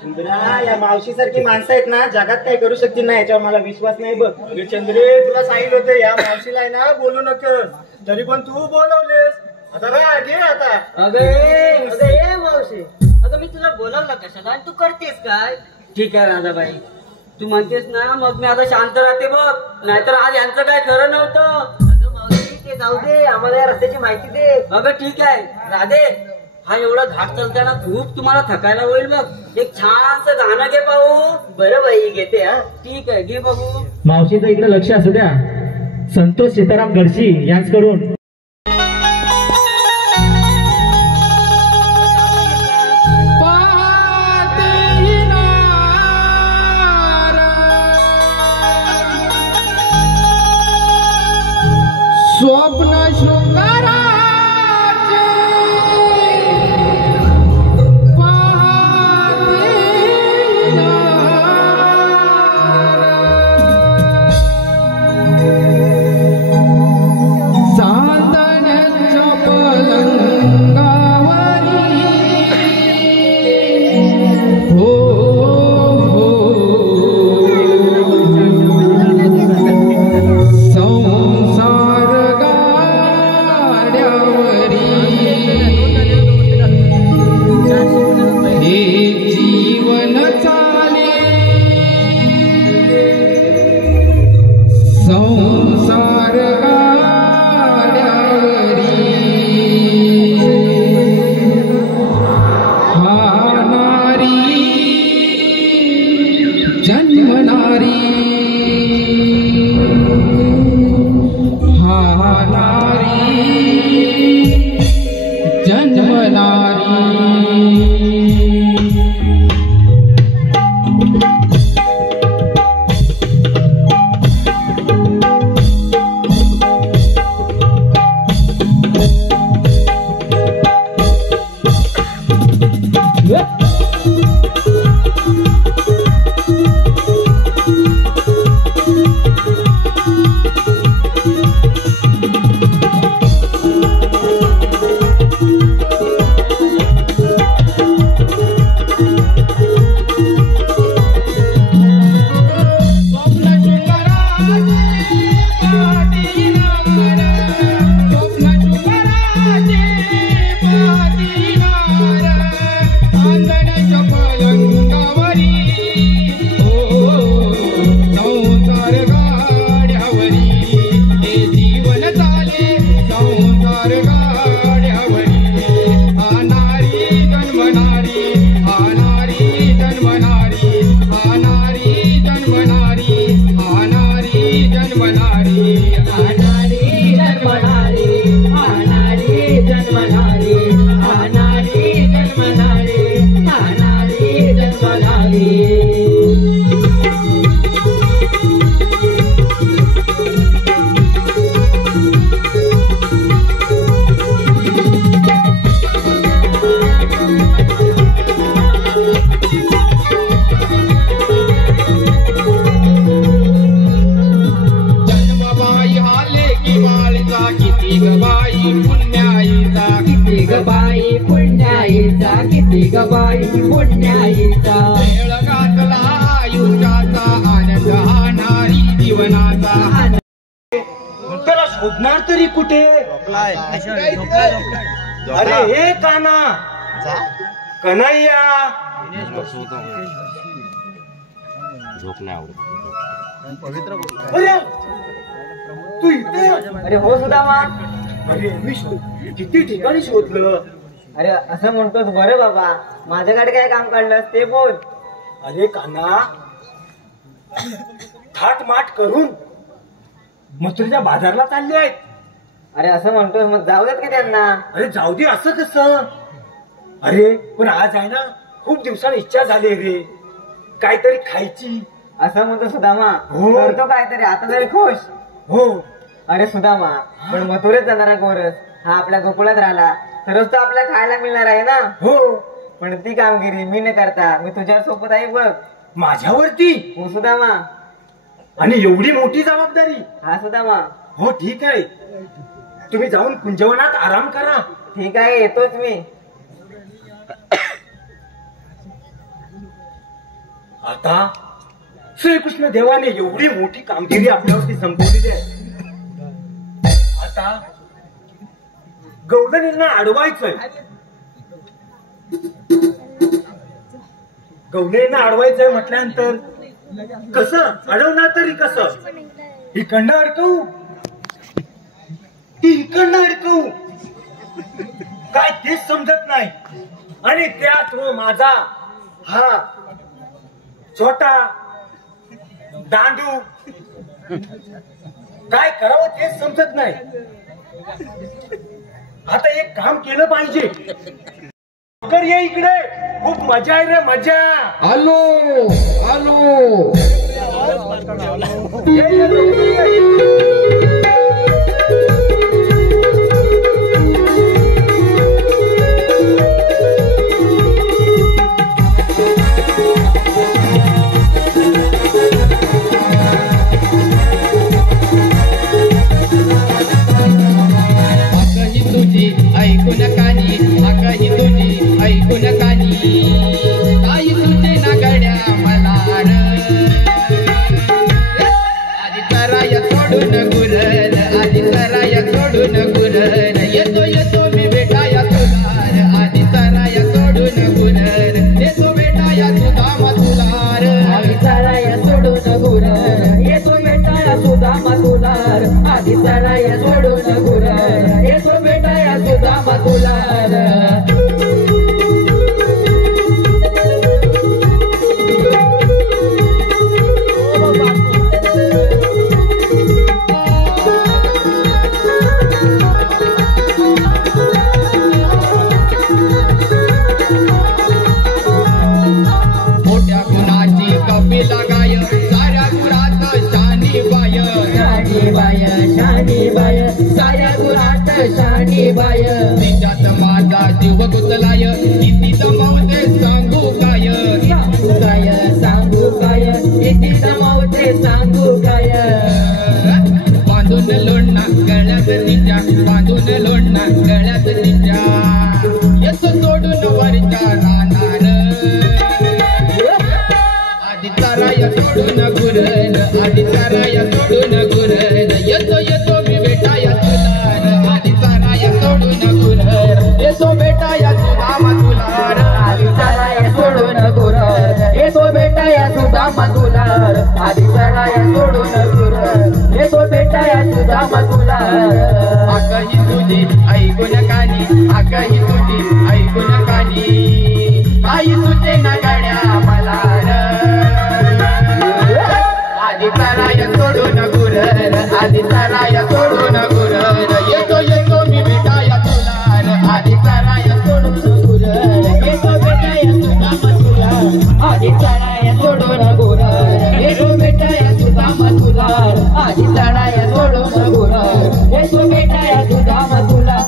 सुंदरा, या मावशी सारखी माणसं आहेत ना जगात काय करू शकतील ना, याच्यावर मला विश्वास नाही बघ. अरे चंद्रे, तुला सांगितलं होतं या मावशीला आहे ना बोलू नकोस, तरी पण तू बोलवलेस. आता काय घे आता. अगं ये मावशी, अगं मी तुला बोलवलं कशाला आणि तू करतेस काय? ठीक आहे राधाबाई, तू म्हणतेस ना, मग मी आता शांत राहते बघ. नाहीतर आज यांचं काय खरं नव्हतं. अगं मावशी ते जाऊ दे, आम्हाला या रस्त्याची माहिती दे. अगं ठीक आहे राधे, हा एवढा घाट चालताना खूप तुम्हाला थकायला होईल बघ. एक छानसं गाणं घे पाहू. बरं बाई घेते. हा ठीक आहे, घे बघू. मावशीचं इकडे लक्ष असू द्या. संतोष सीताराम गडशी यांच्याकडून स्वप्न शृंगाराचे चांदण्याच्या पलंगावरी हो संसार गाण्याची त्याला शोधणार तरी कुठे? अरे हे काना कन्हैया अरे तू इथे? अरे हो सुदामा. अरे मी किती ठिकाणी शोधलं. अरे असं म्हणतोस बरं बाबा, माझ्याकडे काय काम काढलंस ते बोल. अरे काना थाट माट करून मथुरेच्या बाजारला चालले आहेत. अरे असं म्हणतोस मग जाऊ देत की त्यांना. अरे जाऊ दे असं कसं. अरे पण आज आहे ना खूप दिवसांनी इच्छा झाली रे काहीतरी खायची. असं म्हणतो सुदामा. हो. करतो काहीतरी आता तरी खुश. हो अरे सुदामा पण मथुरेत जाणारा गोरस हा आपल्या गोकुळात राहिला तरच तो आपल्याला खायला मिळणार आहे ना. हो पण ती कामगिरी मी न करता मी तुझ्या सोबत आहे बघ. माझ्यावरती? हो सुदामा. आणि एवढी मोठी जबाबदारी? हा सुदामा. हो ठीक आहे तुम्ही जाऊन कुंजवनात आराम करा. ठीक आहे येतोच मी. आता श्रीकृष्ण देवाने एवढी मोठी कामगिरी आपल्यावरती संपवलेली आहे. आता गवळणींना अडवायचंय. गवळणींना अडवायचंय म्हटल्यानंतर कसं अडवणार तरी कसं? इकडनं अडकवू की इकडनं अडकवू काय तेच समजत नाही. आणि त्यात माझा हा छोटा दांडू काय करावं तेच समजत नाही. आता एक काम केलं पाहिजे. कर ये इकडे खूप मजा आहे रे मजा. आलो आलो. ये, ये, ये, ये. ऐकून कानी आकही तुझी ऐकून कानी आई तुझे ना गड्या मला आधी कराया सोडून गुरल आधी कराया सोडून गुरल येतो येतो मी बेटाया तुलार आधी कराया सोडून गुरल येतो बेटाया सुदामा तुलार आधी कराया सोडून गुरल येतो बेटाया सुदामा तुलार आधी कराया सोडून गुरल येतो बेटाया सुदामा तुलार. मोठ्या गुणाची कपिला गाय साऱ्या गुरात शानी बाय शानी बाय शानी बाय साऱ्या गुरात शानी बाय तिच्यात माझा जीव गुतलाय किती जमावते सांगू काय सांगू काय सांगू काय किती जमावते सांगू काय बांधून लोणा गळ्यात तिच्या बांधून लोणा गळ्यात तिच्या येतो सोडून वरच्या रानार आधी चाराया सोडून गुरल आधी चाराया सोडून गुरल येतो येतो मी बेटाया तुलार आधी चाराया सोडून गुरल येतो बेटाया सुदामा तुलार आधी चाराया सोडून गुरल येतो बेटाया सुदामा तुलार आधी चाराया सोडून गुरल येतो बेटाया सुदामा तुलार. आकही तुझी ऐकून कानी आकही तुझी ऐकून कानी आई तुझे ना गाड्या मला आधी कराया सोडून गुरल आधी साराया सोडून गुरर येतो येतो मी भेटाया तुला र आधी साराया सोडून गुरर येतो भेटाया तुझा मथुरा आधी साराया सोडून गुरर येतो भेटाया तुझा मथुरा आधी साराया सोडून गुरर येतो भेटाया तुझा मथुरा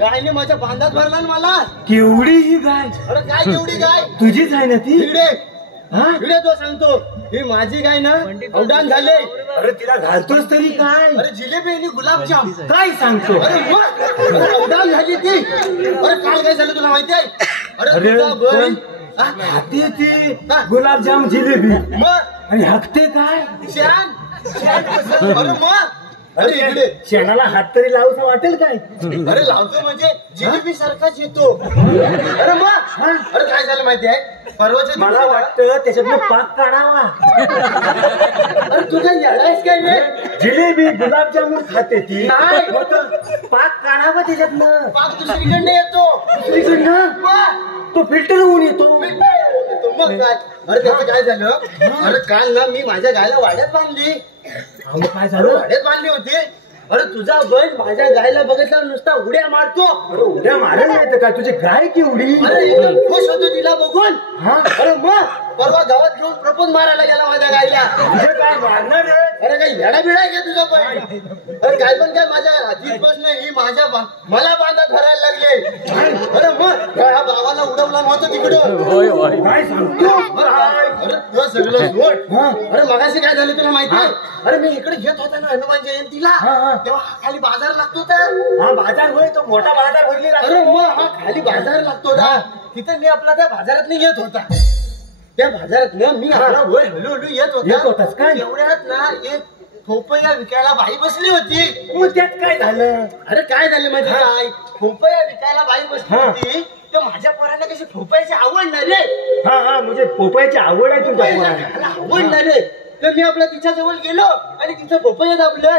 गायने माझ्या बांधात भरला ना मला. केवढी ही गाय? अरे काय केवढी गाय? तुझीच आहे ना ती? इकडे इकडे तो सांगतो ही माझी गाय ना अवदान झाले. अरे तिला घालतोस तरी काय? अरे जिलेबी आणि गुलाबजाम. काय सांगतो? अरे मग अवदान झाली ती. अरे काल काय झालं तुला माहिती आहे? अरे तुझा बैल खाते ती गुलाबजाम जिलेबी मग आणि हकते काय? शान. अरे मग अरे इकडे शेणाला हात तरी लावूसा वाटेल काय? अरे लावतो म्हणजे जिलेबी सारखाच येतो. अरे मग अरे काय झालं माहिती आहे? परवाच्या मला वाटतं त्याच्यातनं पाक काढावा. अरे तू काय येडायस काय रे? जिलेबी गुलाबजामुन खाते ती. नाही. पाक काढावा त्याच्यातनं. पाक दुसरीकडनं येतो. दुसरीकडनं मग तो फिल्टर होऊन येतो. मग काय? अरे त्याचं काय झालं? अरे काल ना मी माझ्या गायला वाड्यात बांधली. काय झालं? वाड्यात बांधली होती. अरे तुझा बैल माझ्या गायला बघितल्यावर नुसता उड्या मारतो. अरे उद्या मारेल नाही तर काय? तुझी गाय केवढी? अरे एकदम खुश होतो तिला बघून. हा? अरे मग परवा गावात घेऊन प्रपोज मारायला गेला माझ्या गायला. तुझे काय मारणार आहे? अरे काय येडा बिडा घे तुझा बैल. अरे काय पण काय माझ्या हातीत बस नाही माझ्या मला बांधात भरायला लागले. अरे मग हा बाबाला उडवला नव्हतं तिकडं. काय सांगतो? अरे तुझं सगळं सोड. अरे मगाशी काय झालं तुला माहिती आहे? अरे मी इकडे घेत होता ना हनुमान जयंतीला तेव्हा खाली बाजार लागतो तर. हा बाजार होय तो मोठा बाजार भरलेला. अरे मग हा खाली बाजार लागतो ना तिथं मी आपला त्या बाजारात नाही येत होता. त्या बाजारात ना मी आपला वर हलू हलू येत होतास काय? एवढ्यात ना एक खोपया विकायला बाई बसली होती. मग त्यात काय झालं? अरे काय झालं माहिती काय? खोपया विकायला बाई बसली होती तर माझ्या पोरांना कशी खोपयाची आवड नाही रे. हा म्हणजे पोपायची आवड आहे तुझ्या पोराला. आवड नाही रे. तर मी आपला तिच्या जवळ गेलो आणि तिचं पपया दाबलं.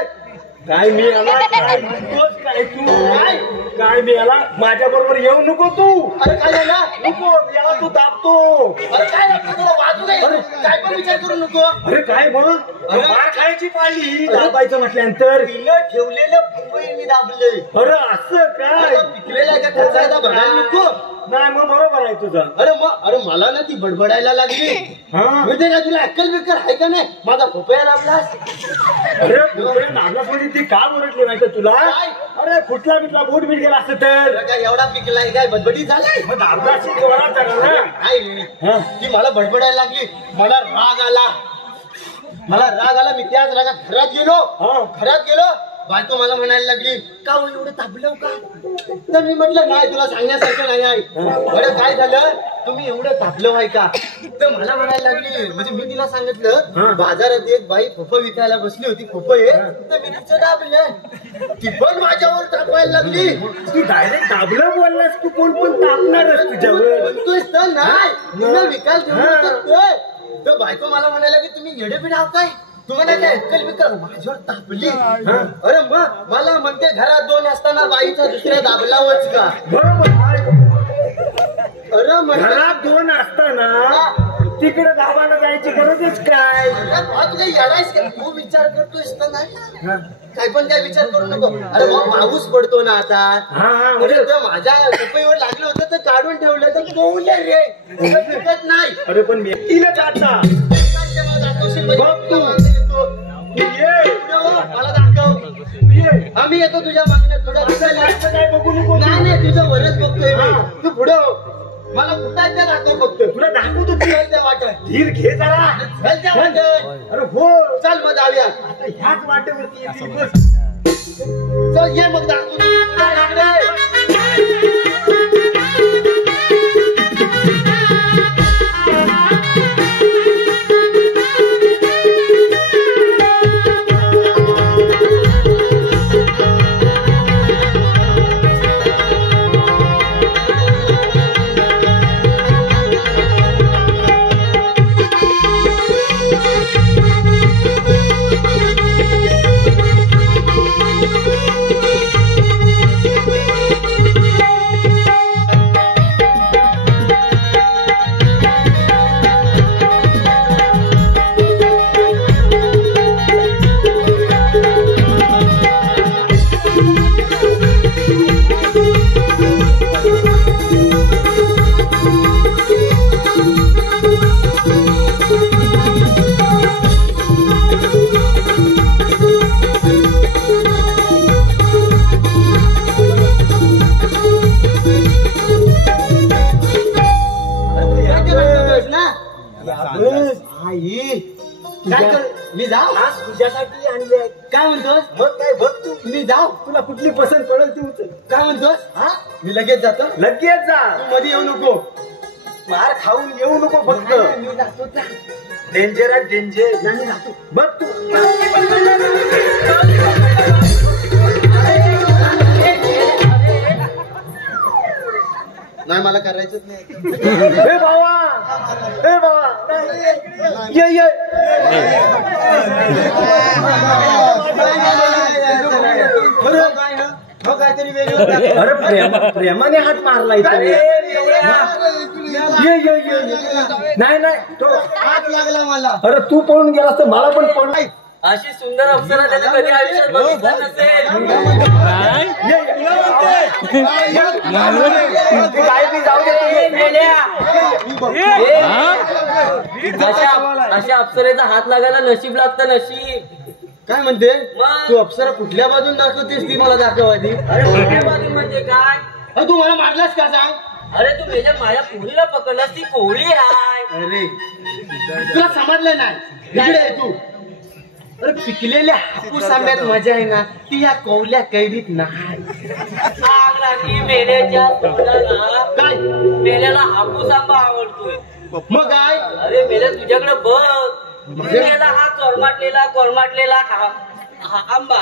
काय मी आला काय म्हणतोस काय तू काय काय मी आला माझ्या बरोबर येऊ नको तू. अरे काय झालं नको याला तू दाबतो. अरे काय वाजू काय पण विचार करू नको. अरे काय मग मार खायची पाळली दाबायचं म्हटल्यानंतर ठेवलेलं पपई मी दाबले. अरे असं काय पिकलेला का ठरवायला बघायला नको. नाही मग बरोबर आहे तुझं. अरे मला ना ती बडबडायला लागली. म्हणजे ना तुला अक्कल बिक्कल आहे का नाही माझा पपया दाबलास. अरे पपया दाबलास म्हणजे ती का ओरडली माहिती तुला. अरे फुटला बिटला बोट बीट गेला असतं तर काय एवढा पिकलाय काय बडबडी झाली मग दाबलाशी जोरात झाला ना. ती मला बडबडायला लागली. मला राग आला मी त्याच रागात घरात गेलो बायको मला म्हणायला लागली का एवढं तापलं का. तर मी म्हटलं नाही तुला सांगण्यासारखं नाही आहे. अरे काय झालं तुम्ही एवढं तापलं आहे का. तर मला म्हणायला लागली म्हणजे मी तिला सांगितलं बाजारात एक बाई फप विकायला बसली होती फपये तर मी तिचं दाबलं. ती पण माझ्यावर तापायला लागली. तू डायरेक्ट दाबलं बोललास तू कोण पण तापणारच तुझ्यावर म्हणतोयस तर नाही तुला विकायला ठेवलं करतोय. तर बायको मला म्हणायला की तुम्ही येडेपिडे आहात काय तुम्हाला काय अक्कल बिक्कल माझ्यावर तापली. अरे मग मला म्हणते घरात दोन असताना बाईचा दुसऱ्या दाबलावच का. बरोबर. अरे घरात दोन असताना तिकडे दाबायला जायची गरजच काय. तुला येडायच का तू विचार करतोयस तर नाही काय पण काय विचार करू नको. अरे भाऊ पाऊस पडतो ना आता म्हणजे माझ्या पपईवर लागलं होतं तर काढून ठेवलं तर बोललं रे पिकत नाही. अरे पण मी मला दाखव आम्ही येतो तुझ्या मागण्यात थोडं काय बघू नको. नाही तुझं वरच बघतोय तू पुढं मला कुठं दाखव फक्त तुला दाखवतो त्या वाटत धीर घे जरा वाटत. अरे हो चल मग जाऊया आता ह्याच वाटेवरती चल ये मग दाखवतो. मी जाऊ तुझ्यासाठी आणले काय म्हणतोस. मग काय बघ तू मी जाऊ तुला कुठली पसंत पडेल तू काय म्हणतोस. मी लगेच जातो. लगेच जा तू मध्ये येऊ नको मार खाऊन येऊ नको फक्त. मी जातो डेंजर आहे डेंजर नाही जातो बघ तू. नाही मला करायचंच नाही. हे बाबा ये काहीतरी वेगळं. अरे प्रेमाने हात मारलाय नाही तो हात लागला मला. अरे तू पळून गेलास तर मला पण पडलाय. अशी सुंदर अप्सरा त्याने कधी आयुष्यात बघितलं नसेल. अशा अप्सरेचा हात लागायला नशीब लागतं नशीब. काय म्हणते तू अप्सरा कुठल्या बाजून दाखवतेस ती मला दाखव आधी. अरे कुठल्या बाजून म्हणजे काय तू मला मारलास का सांग. अरे तू माझ्या पोरीला पकडलास ती कोवळी आहे. अरे तुला समजलं नाही इकडे आहे तू. अरे पिकलेल्या हापूस आंब्यात मजा आहे ना ती या कोवल्या कैरीत नाही. मेल्याच्या तोंडाला काय मेल्याला हापूस आंबा आवडतोय मग काय. अरे मेल्या तुझ्याकडे बघ मेल्याला हा कोरमाटलेला आंबा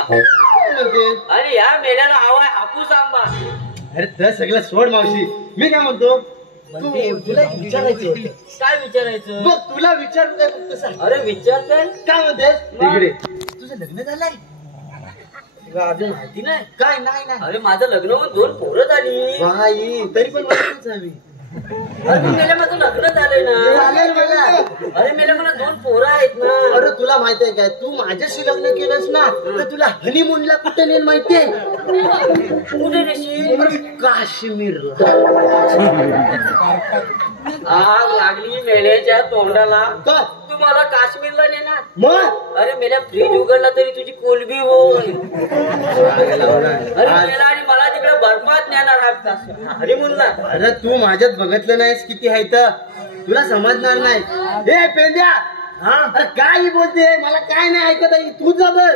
आणि या मेल्याला हवाय हापूस आंबा. अरे तर सगळं सोड मावशी मी काय म्हणतो तुला एक विचारायचं होतं. काय विचारायचं? बघ तुला विचार काय फक्त सांग. अरे विचारते काय म्हणतेस मग? तिकडे तुझं लग्न झालंय? तुला अजून माहिती नाही? काय नाही नाही अरे माझं लग्न होऊन 2 पोरं झाली. बाई तरी पण वाटतच हवी. अरे मेल्या माझं लग्न झालंय ना. झालंय मला. अरे मेल्या मला 2 पोरं आहेत ना. अरे तुला माहितीये काय तू माझ्याशी लग्न केलंस ना तर तुला हनीमूनला कुठे नेल माहितीये? कुठे नेशील? अरे काश्मीरला. आग लागली मेल्याच्या तोंडाला. का? तू मला काश्मीरला नेणार? मग अरे मेल्या फ्रीज उघडला तरी तुझी कोलबी होईल. अरे मेला आणि मला तिकडे बर्फात नेणार हनीमूनला. अरे तू माझ्यात बघितलं नाहीस किती आहे तर तुला समजणार नाही. ए पेंद्या अरे काय बोलते मला काय नाही ऐकत आहे तू जबर.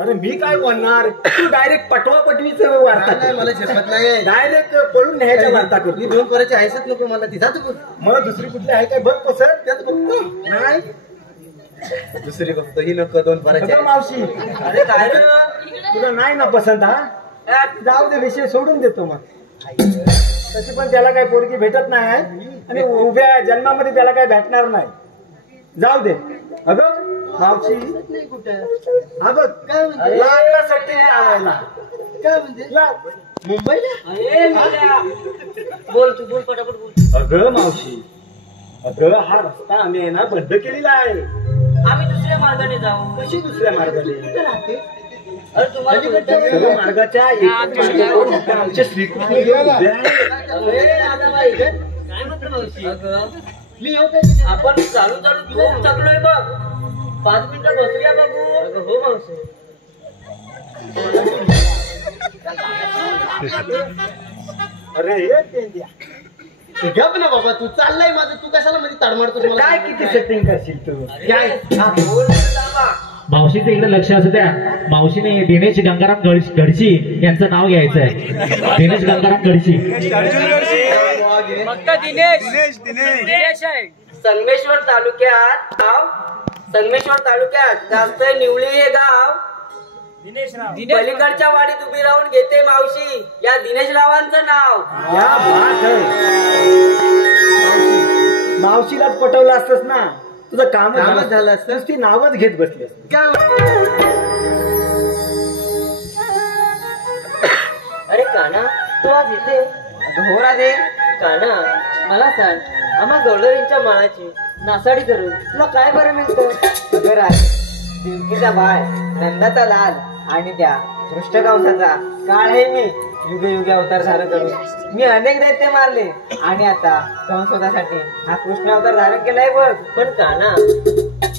अरे मी काय बोलणार तू डायरेक्ट पटवा पटवीच वार्ता नाही मला शपथ नाही. डायरेक्ट पळून न्यायच्या वार्ता मी करतो. 2 पोराची आयसच नको मला तिचा तू मला दुसरी कुठली आहे काय बघ पसंत त्यात बघतो. नाही दुसरी बघतो ही नको 2 पोराची अगं मावशी अरे काय रे? तुला नाही ना पसंत हा जाऊ दे विषय सोडून देतो मग. तशी पण त्याला काही पोरगी भेटत नाही आणि उभ्या जन्मामध्ये त्याला काही भेटणार नाही. जाऊ दे. अगं मावशी नाही कुठं. हा बघ काय म्हणते? लागण्यासाठी लावायला काय म्हणते? लाव. मुंबईला अरे मेल्या. बोल तू बोल पटापट बोल. अगं मावशी अगं हा रस्ता आम्ही आहे ना बंद केलेला आहे. आम्ही दुसऱ्या मार्गाने जाऊ. कशी दुसऱ्या मार्गाने? कुठं राहते? अरे तुम्हाला सर्व मार्गाच्या एकच मार्गावर फक्त आमचे श्रीकृष्ण घेऊन उभे आहेत. अरे राधाबाई काय म्हणतो मावशी? अगं मी येऊ काय? आपण चालू खूप थकलोय बघ. 5 मिनिटं बसूया बाबू. अगं हो मावशी. अरे हे पेंड्या. गप ना बाबा तू चाललाय माझं तू कशाला मध्ये ताडमाडतोस मला? काय किती सेटिंग करशील तू? काय बोल बाबा. मावशीचं इकडे लक्ष असू द्या. मावशीने दिनेश गंगाराम गडशी यांचं नाव घ्यायचं आहे. दिनेश गंगाराम गडशी. संगमेश्वर तालुक्यात जास्त निवळी हे गाव. पलीकडच्या वाडीत उभी राहून घेते मावशी या दिनेश रावांचं नाव. या बात आहे. मावशीलाच पटवलं असतंस ना तुझं कामच झालं असतं. ती नावच घेत बसली असती. अरे काना तू आज येते? हो राधे. काना मला सांग आम्हा गवळरींच्या माळाची नासाडी करून तुला काय बरं मिळतं? अगं राधे देवकीचा बाळ नंदाचा लाल आणि त्या दृष्टकंसाचा काळ आहे मी युगे युगे अवतार धारण करून. मी अनेक दैत्य मारले आणि आता कंसवधासाठी हा कृष्ण अवतार धारण केलाय बघ. पण काना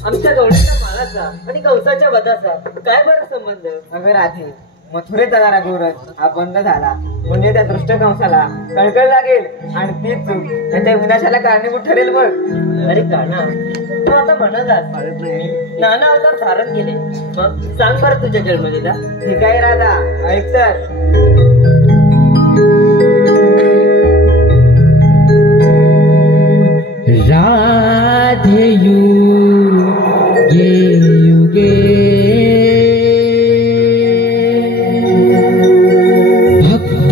आमच्या गवळीच्या माळाचा आणि कंसाच्या वधाचा काय बरं संबंध? अगं राधे मथुरेत जाणारा गोरख हा बंद झाला म्हणजे त्या दृष्टकंसाला कळकळ लागेल आणि तीच चूक त्याच्या विनाशाला कारणीभूत ठरेल बघ. अरे काना तू आता म्हणत नाना अवतार धारण केले मग सांग बरं तुझ्या जन्मलीला. ठीक आहे राधा ऐक तर. राधे युगे युगे भक्त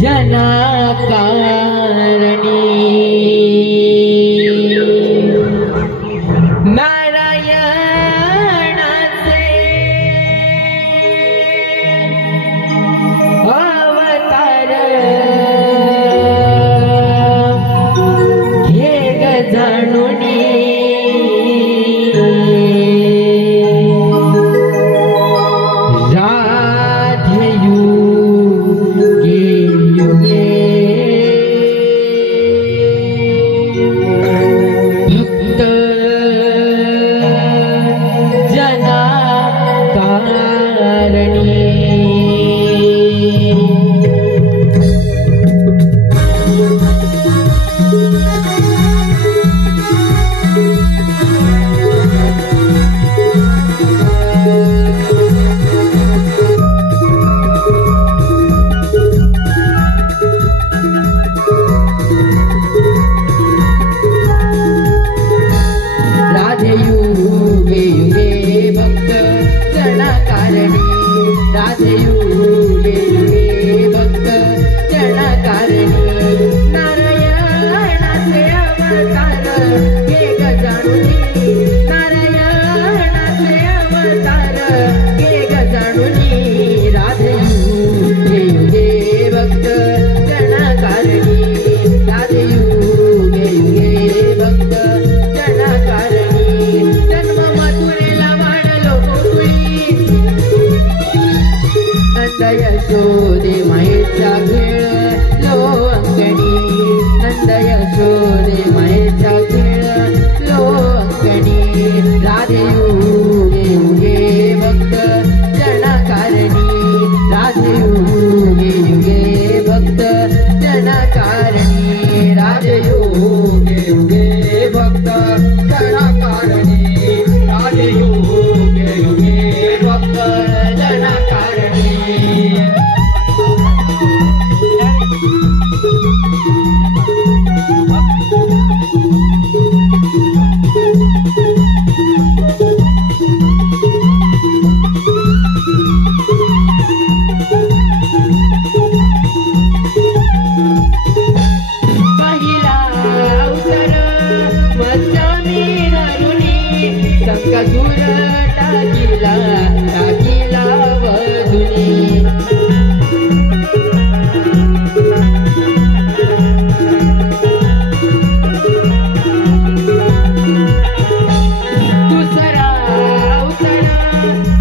जनाकारणी नारायणाचे अवतार घे ग जाणुनी राधे युगे युगे भक्त जनाकारणी. राधे युगे युगे भक्त जनाकारणी यशोदे मायेचा खेळलो अंगणी नंद यशोदे मायेचा खेळलो अंगणी राधे युगे युगे भक्त जनाकारणी राधे युगे युगे भक्त जनाकारणी राधे युगे युगे भक्त जनाकारणी राधे युगे युगे भक्त जनाकारणी पहिला अवतार मस्तानी धरुणी संकटूर टाकीला टाकीला वधुनी दुसरा अवतार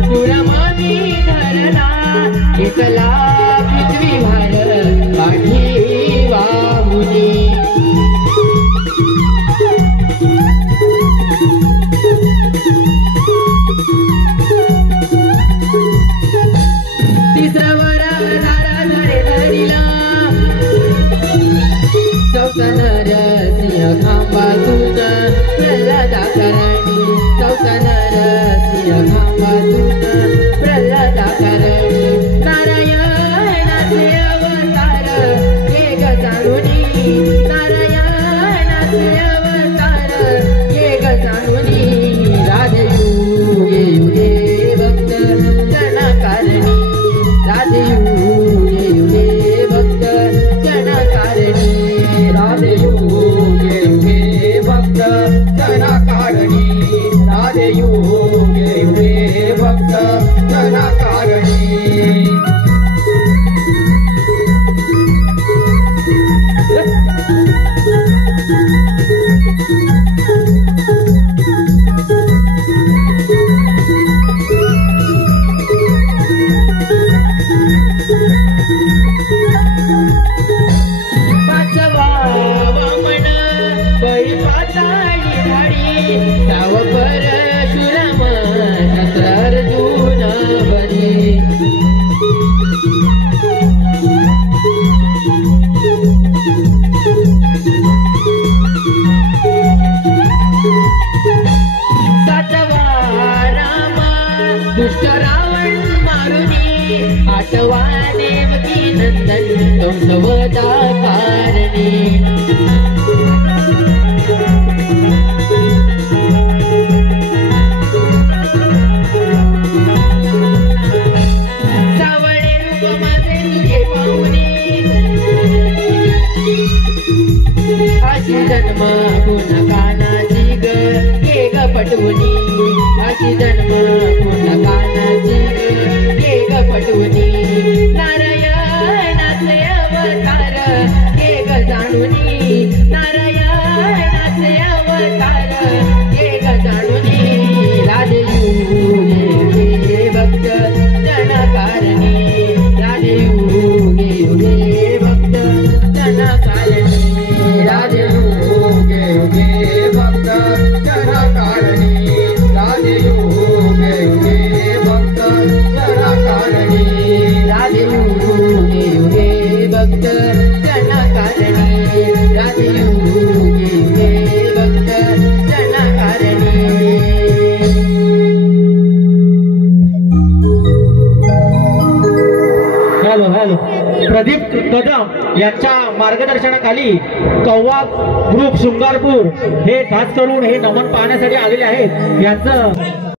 पुरमानी धरणा घेतला पृथ्वी भार पाठी वाहुनी तिसरावर धारा धरे धरिला चौथा नरसिंह खांबातून प्रल्हादाकरणी चौथा नरसिंह खांबातून प्रल्हादाकरणी नारायणाचे अवतार एक जाणुनी नारायणाचे अवतार एक जाणुनी राधे युगे युगे भक्त जनाकारणी राधे युगे युगे भक्त जनाकारणी राधे युगे युगे भक्त जनाकारणी राधे युगे युगे भक्त जनाकारणी पाचवा वामन पै पाताळी धाडी साव परशुराम शस्त्र अर्जुन बने सातवा राम दुष्ट रावण मारुनी आठवा देवकी नंदन कंसवदा कारणी सावळे रूप माझे तुझे पाहुणे अशी जन्म गुण कानाची ग हे ग पटवणी अशी जन्म गुण कानाची ग हे ग पटवणी नारायणाचे अवतार हे ग जाणुनी नारायणाचे अवतार हे ग जाणुनी राधे युगे युगे भक्त जनाकारणी राधे युगे युगे भक्त जनाकारणी राधे युगे युगे भक्त जनाकारणी राधे युगे युगे भक्त जनाकारणी राधे युगे युगे भक्त जनाकारणी राधे युगे युगे भक्त जनाकारणी हॅलो हॅलो प्रदीप कदम यांच्या मार्गदर्शनाखाली कौवा ग्रुप शृंगारपूर हे खास करून हे नमन पाहण्यासाठी आलेले आहेत यांचं